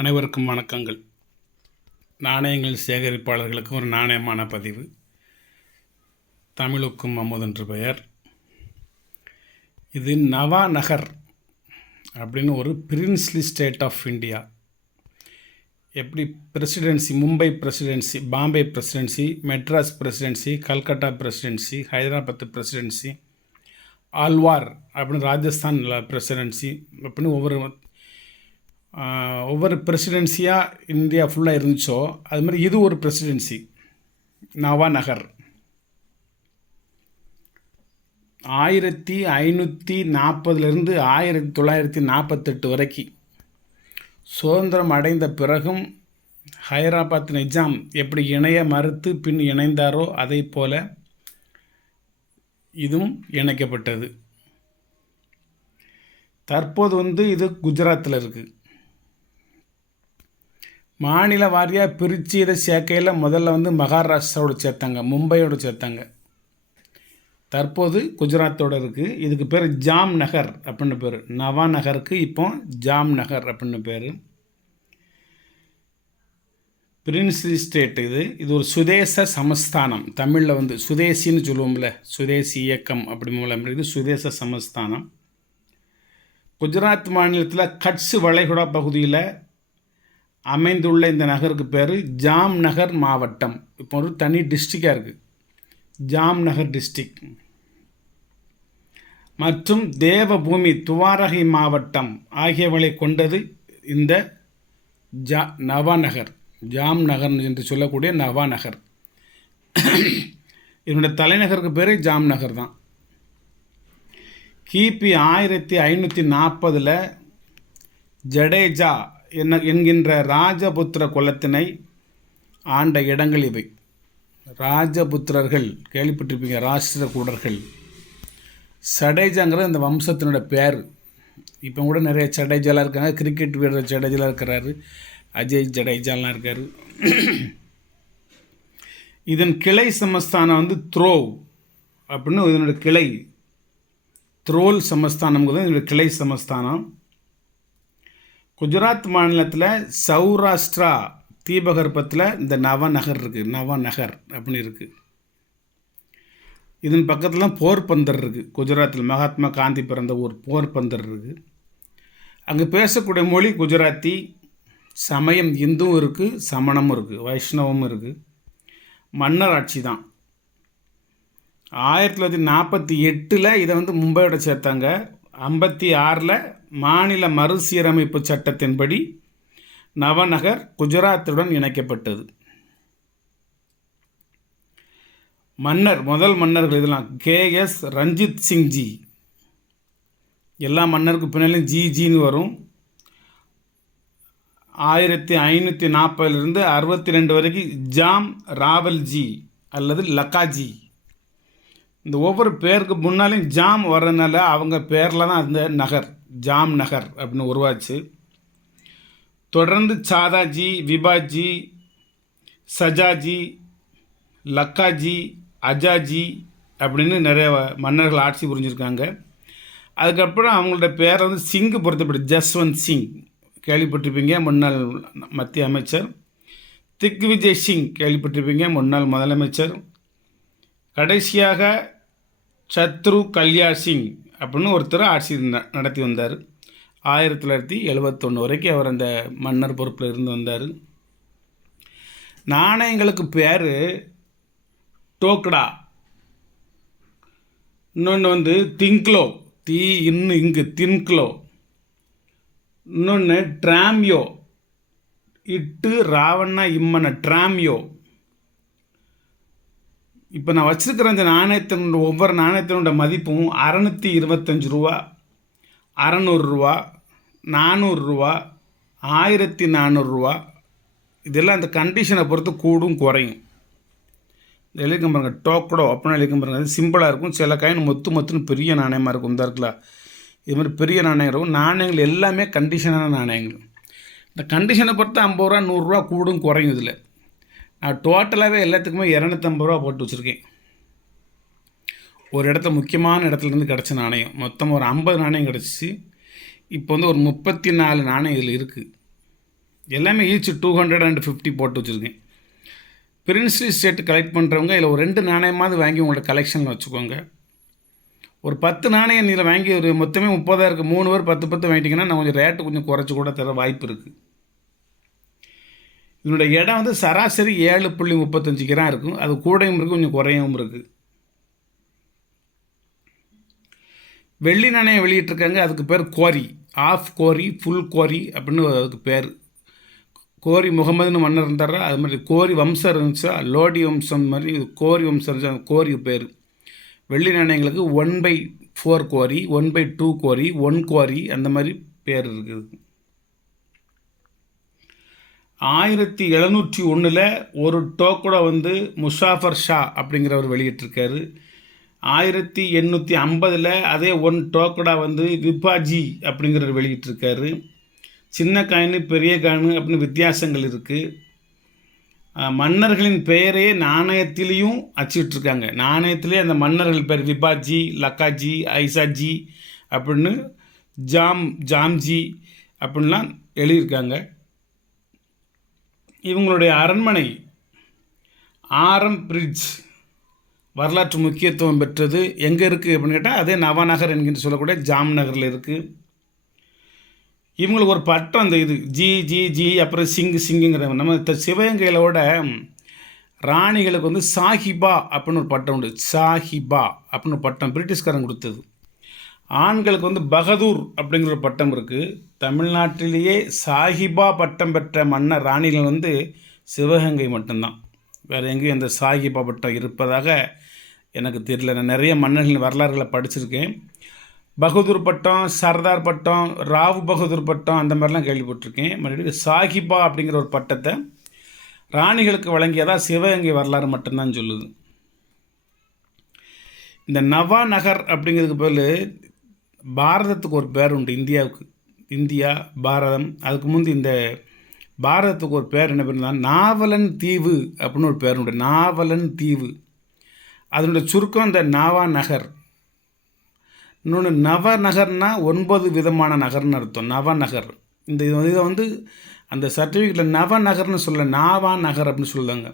அனைவருக்கும் வணக்கங்கள். நாணயங்கள் சேகரிப்பாளர்களுக்கு ஒரு நாணயமான பதிவு. தமிழுக்கும் அமுதென்று பெயர். இது நவாநகர் அப்படின்னு ஒரு பிரின்ஸ்லி ஸ்டேட் ஆஃப் இந்தியா. எப்படி presidency, Mumbai presidency, Bombay presidency, Madras presidency, Calcutta presidency, Hyderabad presidency, Alva அப்படின்னு ராஜஸ்தான் பிரசிடென்சி அப்படின்னு ஒவ்வொரு பிரசிடென்சியாக இந்தியா ஃபுல்லாக இருந்துச்சோ அது மாதிரி இது ஒரு பிரசிடென்சி நவாநகர். 1540 1948 வரைக்கும் சுதந்திரம் அடைந்த பிறகும் ஹைதராபாத் நிஜாம் எப்படி இணைய மறுத்து பின் இணைந்தாரோ அதை போல இதுவும் இணைக்கப்பட்டது. தற்போது இது குஜராத்தில் இருக்குது. மாநில வாரியாக பிரித்து இதை சேர்க்கையில் முதல்ல மகாராஷ்டிராவோடு சேர்த்தாங்க, மும்பையோடு சேர்த்தாங்க. தற்போது குஜராத்தோடு இருக்குது. இதுக்கு பேர் ஜாம் நகர் அப்படின்னு பேர். நவாநகருக்கு இப்போ ஜாம் நகர் அப்படின்னு பேர். பிரின்ஸ்லி ஸ்டேட் இது ஒரு சுதேச சமஸ்தானம். தமிழில் சுதேசின்னு சொல்லுவோம்ல, சுதேசி இயக்கம் அப்படி மூலம் இது சுதேச சமஸ்தானம். குஜராத் மாநிலத்தில் கட்ச் வளைகுடா பகுதியில் அமைந்துள்ள இந்த நகருக்கு பேர் ஜாம் நகர் மாவட்டம். இப்போ ஒரு தனி டிஸ்ட்ரிக்டாக இருக்குது, ஜாம் நகர் டிஸ்ட்ரிக்ட். மற்றும் தேவபூமி, துவாரகை மாவட்டம் ஆகியவளை கொண்டது இந்த நவாநகர், ஜாம் நகர் என்று சொல்லக்கூடிய நவாநகர். இதனுடைய தலைநகருக்கு பேர் ஜாம் நகர் தான். கிபி 1540 ஜடேஜா என்கின்ற ராஜபுத்திர குலத்தினை ஆண்ட இடங்கள் இவை. ராஜபுத்திரர்கள் கேள்விப்பட்டிருப்பீங்க, ராஷ்டிரகூடர்கள். சடேஜாங்கிறது இந்த வம்சத்தினோட பேர். இப்போ கூட நிறைய ஜடேஜாலாம் இருக்காங்க. கிரிக்கெட் வீரர் ஜடேஜாலாம் இருக்கிறாரு, அஜய் ஜடேஜாலாம் இருக்கார். இதன் கிளை சமஸ்தானம் த்ரோவ் அப்படின்னு இதனோட கிளை. த்ரோல் சமஸ்தானம்ங்கிறது இதனுடைய கிளை சமஸ்தானம். குஜராத் மாநிலத்தில் சௌராஷ்டிரா தீபகற்பத்தில் இந்த நவநகர் இருக்குது, நவநகர் அப்படின்னு இருக்குது. இதன் பக்கத்தில் போர்பந்தர் இருக்குது. குஜராத்தில் மகாத்மா காந்தி பிறந்த ஊர் போர்பந்தர் இருக்குது. அங்கே பேசக்கூடிய மொழி குஜராத்தி. சமயம் இந்துவும் இருக்குது, சமணமும் இருக்குது, வைஷ்ணவமும் இருக்குது. மன்னர் ஆட்சி தான். 1948 இதை மும்பையோட சேர்த்தாங்க. 56 மாநில மறுசீரமைப்பு சட்டத்தின்படி நவநகர் குஜராத்துடன் இணைக்கப்பட்டது. முதல் மன்னர்கள் இதெல்லாம் KS ரஞ்சித் சிங் ஜி. எல்லா மன்னருக்கு பின்னாலும் ஜின்னு வரும். 1540 62 வரைக்கும் ஜாம் ராவல்ஜி அல்லது லக்காஜி. இந்த ஒவ்வொரு பேருக்கு முன்னாலையும் ஜாம் வர்றதுனால அவங்க பேரில் தான் அந்த நகர் ஜாம் நகர் அப்படின்னு உருவாச்சு. தொடர்ந்து சாதாஜி, விபாஜி, சஜாஜி, லக்காஜி, அஜாஜி அப்படின்னு நிறைய மன்னர்கள் ஆட்சி புரிஞ்சிருக்காங்க. அதுக்கப்புறம் அவங்களோட பேரை சிங்கு பொறுத்தப்படி ஜஸ்வந்த் சிங் கேள்விப்பட்டிருப்பீங்க, முன்னாள் மத்திய அமைச்சர். திக்விஜய் சிங் கேள்விப்பட்டிருப்பீங்க, முன்னாள் முதலமைச்சர். கடைசியாக சத்ரு கல்யா சிங் அப்படின்னு ஒருத்தர் ஆட்சி நடத்தி வந்தார். 1971 வரைக்கும் அவர் அந்த மன்னர் பொறுப்பில் இருந்து வந்தார். நாணயங்களுக்கு பேர் டோக்டா, இன்னொன்று திங்க்லோ, இங்கு தின்க்லோ, இன்னொன்று ட்ராம்யோ, ராவண்ணா இம்மன ட்ராம்யோ. இப்போ நான் வச்சுருக்கிற இந்த நாணயத்தினோட ஒவ்வொரு நாணயத்தினோட மதிப்பும் 625 ரூபா, 600 ரூபா, 400 ரூபா, 1400 ரூபா. இதெல்லாம் அந்த கண்டிஷனை பொறுத்து கூடும் குறையும். எழுதிக்க பாருங்க, டோக்கடோ அப்படின்னு எழுதிக்க பாருங்க. அது சிம்பிளாக இருக்கும். சில காயின் மொத்துன்னு பெரிய நாணயமாக இருக்கும். இந்த இருக்குல்ல, இது மாதிரி பெரிய நாணயம் இருக்கும். நாணயங்கள் எல்லாமே கண்டிஷனான நாணயங்கள். இந்த கண்டிஷனை பொறுத்து 50 ரூபா 100 ரூபா கூடும் குறையும். இதில் நான் டோட்டலாகவே எல்லாத்துக்குமே 250 ரூபா போட்டு வச்சுருக்கேன். ஒரு இடத்துல முக்கியமான இடத்துலேருந்து கிடச்ச நாணயம் மொத்தம் ஒரு 50 நாணயம் கிடச்சிச்சு. இப்போ ஒரு 34 நாணயம் இதில் இருக்குது. எல்லாமே ஈச் 250 போட்டு வச்சுருக்கேன். பிரின்ஸ்லி செட் கலெக்ட் பண்ணுறவங்க இதில் ஒரு 2 நாணயமாவது வாங்கி உங்களோட கலெக்ஷனில் வச்சுக்கோங்க. ஒரு 10 நாணயம் நீங்கள் வாங்கி ஒரு மொத்தமே 30 இருக்குது, 3 பேர் 10 10 வாங்கிட்டிங்கன்னா நான் கொஞ்சம் ரேட்டு கொஞ்சம் குறைச்சி கூட தர வாய்ப்பு இருக்குது. இதனுடைய இடம் வந்து சராசரி 7.35 கிராம் இருக்கும். அது கூடையும் இருக்குது, கொஞ்சம் குறையவும் இருக்குது. வெள்ளி நாணயம் வெளியிட்டிருக்காங்க. அதுக்கு பேர் கோரி, ஆஃப் கோரி, ஃபுல் கோரி அப்படின்னு அதுக்கு பேர். கோரி முகமதுன்னு மன்னர் இருந்தாரா, அது மாதிரி கோரி வம்சம் இருந்துச்சா, லோடி வம்சம் மாதிரி இது கோரி வம்சம் இருந்துச்சா, கோரி பேர். வெள்ளி நாணயங்களுக்கு 1/4 கோரி, 1/2 கோரி, 1 கோரி அந்த மாதிரி பேர் இருக்குது. 1701 ஒரு டோக்கடை வந்து முசாஃபர் ஷா அப்படிங்கிறவர் வெளியிட்டிருக்காரு. 1850 அதே 1 டோக்கடா வந்து விபாஜி அப்படிங்கிறவர் வெளியிட்டிருக்காரு. சின்ன காயின் பெரிய காயின் அப்படின்னு வித்தியாசங்கள் இருக்குது. மன்னர்களின் பெயரே நாணயத்திலையும் அச்சிட்ருக்காங்க. நாணயத்திலே அந்த மன்னர்கள் பேர் விபாஜி, லக்காஜி, ஐசாஜி அப்படின்னு ஜாம்ஜி அப்படின்லாம் எழுதியிருக்காங்க. இவங்களுடைய அரண்மனை ஆரம் பிரிட்ஜ் வரலாற்று முக்கியத்துவம் பெற்றது. எங்கே இருக்குது அப்படின்னு கேட்டால் அதே நவநகர் என்கின்ற சொல்லக்கூடிய ஜாம் நகரில் இருக்குது. இவங்களுக்கு ஒரு பட்டம் அந்த இது ஜி அப்புறம் சிங்குங்கிற நம்ம சிவகங்கையிலோட ராணிகளுக்கு வந்து சாஹிபா அப்படின்னு ஒரு பட்டம் உண்டு. சாஹிபா அப்படின்னு ஒரு பட்டம் பிரிட்டிஷ்காரன் கொடுத்தது. ஆண்களுக்கு வந்து பகதூர் அப்படிங்கிற ஒரு பட்டம் இருக்குது. தமிழ்நாட்டிலேயே சாஹிபா பட்டம் பெற்ற மன்னர் ராணிகள் வந்து சிவகங்கை மட்டும்தான். வேறு எங்கேயும் அந்த சாஹிபா பட்டம் இருப்பதாக எனக்கு தெரியல. நான் நிறைய மன்னர்களின் வரலாறுகளை படிச்சிருக்கேன். பகதூர் பட்டம், சர்தார் பட்டம், ராவ் பகதூர் பட்டம் அந்த மாதிரிலாம் கேள்விப்பட்டிருக்கேன். மறுபடியும் சாஹிபா அப்படிங்கிற ஒரு பட்டத்தை ராணிகளுக்கு வழங்கியதாக சிவகங்கை வரலாறு மட்டும்தான் சொல்லுது. இந்த நவாநகர் அப்படிங்கிறதுக்கு பதில் பாரதத்துக்கு ஒரு பேர் உண்டு. இந்தியாவுக்கு, இந்தியா பாரதம், அதுக்கு முந்தி இந்த பாரதத்துக்கு ஒரு பேர் என்ன பேர், நாவலன் தீவு அப்படின்னு ஒரு பேர் உண்டு. நாவலன் தீவு அதனுடைய சுருக்கம் இந்த நவாநகர். இன்னொன்று நவநகர்னால் 9 விதமான நகர்னு அர்த்தம். நவநகர் இந்த இதை வந்து அந்த சர்டிஃபிகேட்டில் நவநகர்னு சொல்ல, நாவா நகர் அப்படின்னு சொல்லுவாங்க.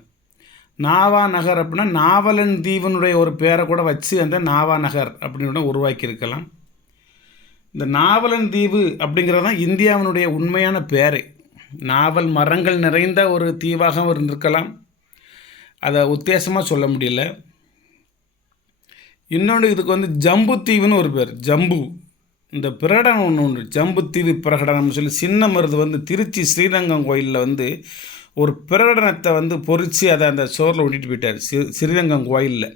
நாவா நகர் அப்படின்னா நாவலன் தீவனுடைய ஒரு பேரை கூட வச்சு அந்த நாவா நகர் அப்படின்னு உருவாக்கியிருக்கலாம். இந்த நாவலன் தீவு அப்படிங்கிறது தான் இந்தியாவினுடைய உண்மையான பேரே. நாவல் மரங்கள் நிறைந்த ஒரு தீவாக இருந்திருக்கலாம், அதை உத்தேசமாக சொல்ல முடியல. இன்னொன்று இதுக்கு வந்து ஜம்பு தீவுன்னு ஒரு பேர். ஜம்பு இந்த பிரகடனம் ஒன்று ஜம்பு தீவு பிரகடனம்னு சொல்லி சின்ன மருது வந்து திருச்சி ஸ்ரீரங்கம் கோயிலில் வந்து ஒரு பிரகடனத்தை வந்து பொறிச்சு அதை அந்த சோரில் ஒட்டிட்டு போயிட்டார் ஸ்ரீரங்கம் கோயிலில்.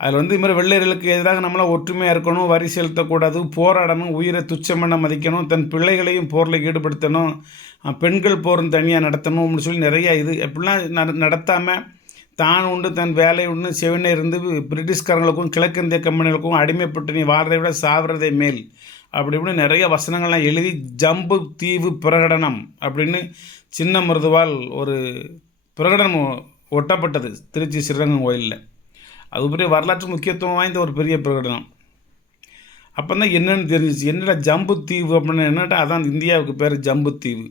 அதில் வந்து இது மாதிரி வெள்ளையர்களுக்கு எதிராக நம்மளாம் ஒற்றுமையாக இருக்கணும், வரி செலுத்தக்கூடாது, போராடணும், உயிரை துச்சமென மதிக்கணும், தன் பிள்ளைகளையும் போரில் ஈடுபடுத்தணும், பெண்கள் போரும் தனியாக நடத்தணும் அப்படின்னு சொல்லி நிறையா இது எப்படிலாம் நடத்தாமல் தான் உண்டு தன் வேலை உண்டு செவனே இருந்து பிரிட்டிஷ்காரங்களுக்கும் கிழக்கிந்திய கம்பெனிகளுக்கும் அடிமைப்பட்டு நீ வாழ்றதை விட சாவறதே மேல் அப்படி இப்படின்னு நிறைய வசனங்கள்லாம் எழுதி ஜம்பு தீவு பிரகடனம் அப்படின்னு சின்ன மருதுவால் ஒரு பிரகடனம் ஒட்டப்பட்டது திருச்சி ஸ்ரீரங்கம் கோயிலில். அது பெரிய வரலாற்று முக்கியத்துவம் வாய்ந்த ஒரு பெரிய பிரகடனம். அப்போ தான் என்னென்னு தெரிஞ்சிச்சு, என்னடா ஜம்பு தீவு அப்படின்னு என்னட்டா, அதான் இந்தியாவுக்கு பேர் ஜம்பு தீவு.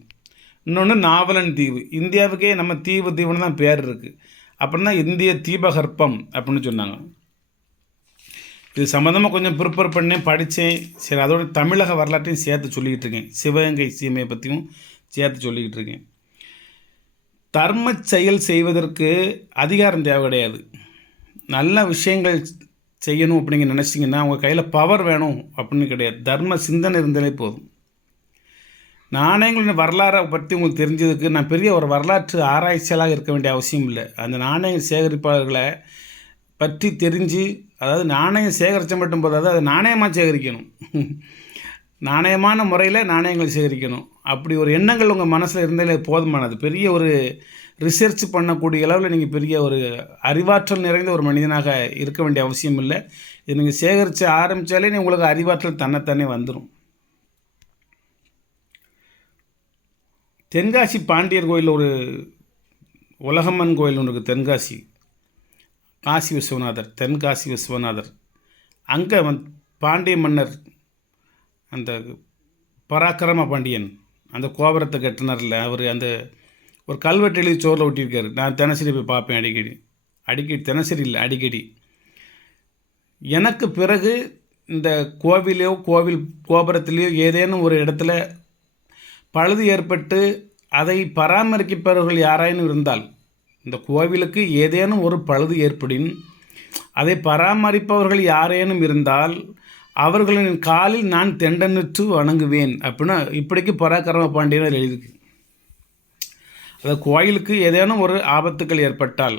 இன்னொன்று நாவலன் தீவு. இந்தியாவுக்கே நம்ம தீவுன்னு தான் பேர் இருக்குது. அப்படின்னா இந்திய தீபகற்பம் அப்படின்னு சொன்னாங்க. இது சம்மந்தமாக கொஞ்சம் ப்ரிப்பேர் பண்ணேன், படித்தேன். சரி, அதோட தமிழக வரலாற்றையும் சேர்த்து சொல்லிக்கிட்டு இருக்கேன், சிவகங்கை சீமையை பற்றியும் சேர்த்து சொல்லிக்கிட்டு இருக்கேன். தர்ம செயல் செய்வதற்கு அதிகாரம் தேவை கிடையாது. நல்ல விஷயங்கள் செய்யணும் அப்படிங்க நினச்சிங்கன்னா உங்கள் கையில் பவர் வேணும் அப்படின்னு கிடையாது. தர்ம சிந்தனை இருந்தாலே போதும். நாணயங்களின் வரலாறை பற்றி உங்களுக்கு தெரிஞ்சதுக்கு நான் பெரிய ஒரு வரலாற்று ஆராய்ச்சியாளராக இருக்க வேண்டிய அவசியம் இல்லை. அந்த நாணய சேகரிப்பாளர்களை பற்றி தெரிஞ்சு, அதாவது நாணயம் சேகரித்த மட்டும் போதாது, அது நாணயமாக சேகரிக்கணும். நாணயமான முறையில் நாணயங்கள் சேகரிக்கணும். அப்படி ஒரு எண்ணங்கள் உங்கள் மனசில் இருந்தாலே போதுமானது. பெரிய ஒரு ரிசர்ச் பண்ணக்கூடிய அளவில் நீங்கள் பெரிய ஒரு அறிவாற்றல் நிறைந்த ஒரு மனிதனாக இருக்க வேண்டிய அவசியம் இல்லை. இது நீங்கள் சேகரித்து ஆரம்பித்தாலே உங்களுக்கு அறிவாற்றல் தன்னைத்தானே வந்துடும். தென்காசி பாண்டியர் கோயில் ஒரு உலகம்மன் கோயில் ஒன்று இருக்குது. தென்காசி காசி விஸ்வநாதர், தென்காசி விஸ்வநாதர். அங்கே பாண்டிய மன்னர் அந்த பராக்கிரம பாண்டியன் அந்த கோபுரத்தை கட்டினார்ல அவர், அந்த ஒரு கல்வெட்டு எழுதி சோறில் ஒட்டியிருக்காரு. நான் தினசரி போய் பார்ப்பேன் அடிக்கடி தினசரி இல்லை, அடிக்கடி. எனக்கு பிறகு இந்த கோவில் கோபுரத்திலேயோ ஏதேனும் ஒரு இடத்துல பழுது ஏற்பட்டு அதை பராமரிப்பவர்கள் யாராயினும் இருந்தால், இந்த கோவிலுக்கு ஏதேனும் ஒரு பழுது ஏற்படின் அதை பராமரிப்பவர்கள் யாரேனும் இருந்தால் அவர்களின் காலில் நான் தெண்டனிட்டு வணங்குவேன் அப்படின்னா இப்படிக்கு பராக்கிரம பாண்டியன் எழுதியிருக்கு. அதாவது கோயிலுக்கு ஏதேனும் ஒரு ஆபத்துக்கள் ஏற்பட்டால்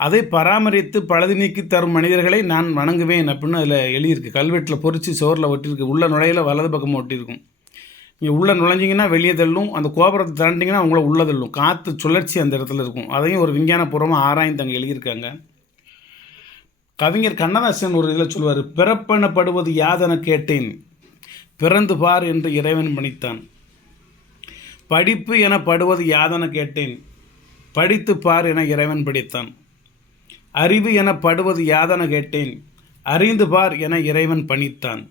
அதை பராமரித்து பழுது நீக்கி தரும் மனிதர்களை நான் வணங்குவேன் அப்படின்னு அதில் எழுதியிருக்கு. கல்வெட்டில் பொறிச்சு சோறில் ஒட்டியிருக்கு. உள்ள நுழையில் வலது பக்கம் ஒட்டியிருக்கும். நீங்கள் உள்ளே நுழைஞ்சிங்கன்னா வெளியே தள்ளும், அந்த கோபுரத்தை தாண்டிங்கன்னா உங்களை உள்ளே தள்ளும். காற்று சுழற்சி அந்த இடத்துல இருக்கும். அதையும் ஒரு விஞ்ஞானபூர்வமாக ஆராய்ந்து அங்கே எழுதியிருக்காங்க. கவிஞர் கண்ணதாசன் ஒரு இதில் சொல்லுவார், பிறப்பெனப்படுவது யாதென கேட்டேன், பிறந்து பார் என்று இறைவன் பணித்தான். படிப்பு எனப்படுவது யாதென கேட்டேன், படித்து பார் என இறைவன் படித்தான். அறிவு எனப்படுவது யாதென கேட்டேன், அறிந்து பார் என இறைவன் பணித்தான்.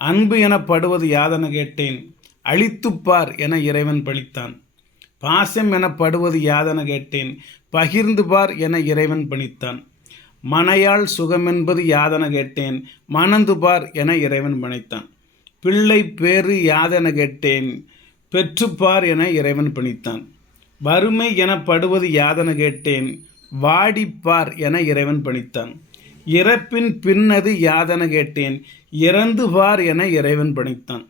அன்பு எனப்படுவது யாதென கேட்டேன், அழித்துப்பார் என இறைவன் பணித்தான். பாசம் எனப்படுவது யாதென கேட்டேன், பகிர்ந்து பார் என இறைவன் பணித்தான். மனையாள் சுகமென்பது யாதென கேட்டேன், மணந்து பார் என இறைவன் பணித்தான். பிள்ளை பேறு யாதென கேட்டேன், பெற்றுப்பார் என இறைவன் பணித்தான். வறுமை எனப்படுவது யாதென கேட்டேன், வாடிப்பார் என இறைவன் பணித்தான். இறப்பின் பின்னது யாதென கேட்டேன், இறந்து பார் என இறைவன் பணித்தான்.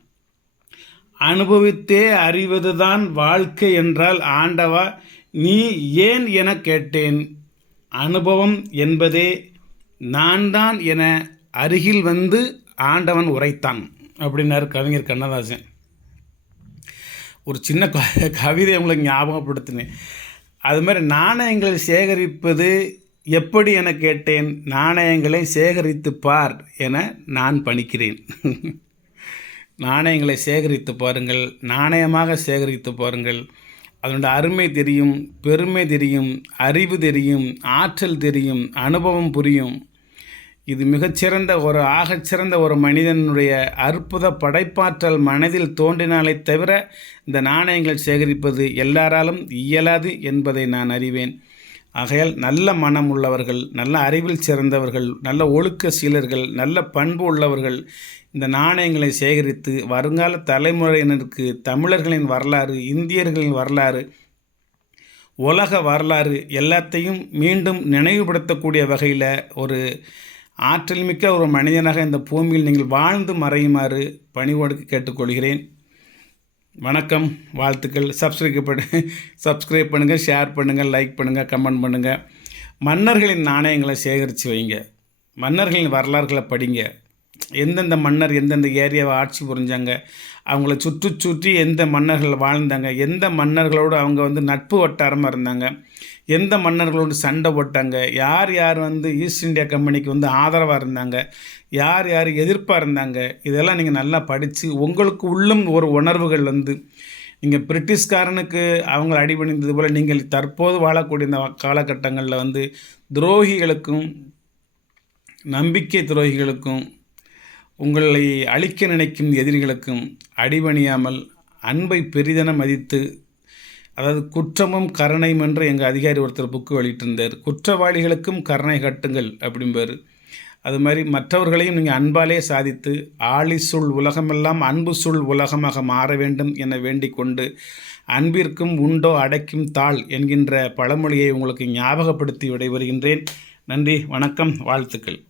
அனுபவித்தே அறிவதுதான் வாழ்க்கை என்றால் ஆண்டவா நீ ஏன் என கேட்டேன், அனுபவம் என்பதே நான் தான் என அருகில் வந்து ஆண்டவன் உரைத்தான் அப்படின்னாரு கவிஞர் கண்ணதாசன். ஒரு சின்ன கவிதை உங்களுக்கு ஞாபகப்படுத்தினேன். அது மாதிரி நாணயங்களை சேகரிப்பது எப்படி என கேட்டேன், நாணயங்களை சேகரித்து பார் என நான் பணிக்கிறேன். நாணயங்களை சேகரித்து பாருங்கள், நாணயமாக சேகரித்து பாருங்கள். அதனுடைய அருமை தெரியும், பெருமை தெரியும், அறிவு தெரியும், ஆற்றல் தெரியும், அனுபவம் புரியும். இது மிகச்சிறந்த ஆகச்சிறந்த ஒரு மனிதனுடைய அற்புத படைப்பாற்றல் மனதில் தோன்றினாலே தவிர இந்த நாணயங்கள் சேகரிப்பது எல்லாராலும் இயலாது என்பதை நான் அறிவேன். ஆகையால் நல்ல மனம் உள்ளவர்கள், நல்ல அறிவில் சிறந்தவர்கள், நல்ல ஒழுக்க சீலர்கள், நல்ல பண்பு உள்ளவர்கள் இந்த நாணயங்களை சேகரித்து வருங்கால தலைமுறையினருக்கு தமிழர்களின் வரலாறு, இந்தியர்களின் வரலாறு, உலக வரலாறு எல்லாத்தையும் மீண்டும் நினைவுபடுத்தக்கூடிய வகையில் ஒரு ஆற்றல் மிக்க ஒரு மனிதனாக இந்த பூமியில் நீங்கள் வாழ்ந்து மறையுமாறு பணிவோடு கேட்டுக்கொள்கிறேன். வணக்கம், வாழ்த்துக்கள். சப்ஸ்கிரைப் பண்ணுங்கள், ஷேர் பண்ணுங்கள், லைக் பண்ணுங்கள், கமெண்ட் பண்ணுங்கள். மன்னர்களின் நாணயங்களை சேகரித்து வைங்க, மன்னர்களின் வரலாறுகளை படிங்க. எந்தெந்த மன்னர் எந்தெந்த ஏரியாவை ஆட்சி புரிஞ்சாங்க, அவங்கள சுற்றி எந்த மன்னர்கள் வாழ்ந்தாங்க, எந்த மன்னர்களோடு அவங்க நட்பு வட்டாரமாக இருந்தாங்க, எந்த மன்னர்களோடு சண்டை போட்டாங்க, யார் ஈஸ்ட் இந்தியா கம்பெனிக்கு ஆதரவாக இருந்தாங்க, யார் எதிர்ப்பாக இருந்தாங்க, இதெல்லாம் நீங்கள் நல்லா படித்து உங்களுக்கு உள்ளும் ஒரு உணர்வுகள் நீங்கள் பிரிட்டிஷ்காரனுக்கு அவங்களை அடிபணிந்தது போல் நீங்கள் தற்போது வாழக்கூடிய இந்த காலகட்டங்களில் துரோகிகளுக்கும் நம்பிக்கை துரோகிகளுக்கும் உங்களை அழிக்க நினைக்கும் எதிரிகளுக்கும் அடிபணியாமல் அன்பை பெரிதென மதித்து, அதாவது குற்றமும் கருணையும் என்று எங்கள் அதிகாரி ஒருத்தர் புக்கு வெளியிட்டிருந்தார். குற்றவாளிகளுக்கும் கருணை கட்டுங்கள் அப்படிம்பார். அது மாதிரி மற்றவர்களையும் நீங்கள் அன்பாலே சாதித்து ஆழி சூழ் உலகமெல்லாம் அன்பு சூழ் உலகமாக மாற வேண்டும் என வேண்டிக் கொண்டு, அன்பிற்கும் உண்டோ அடைக்கும் தாள் என்கின்ற பழமொழியை உங்களுக்கு ஞாபகப்படுத்தி விடைபெறுகின்றேன். நன்றி, வணக்கம், வாழ்த்துக்கள்.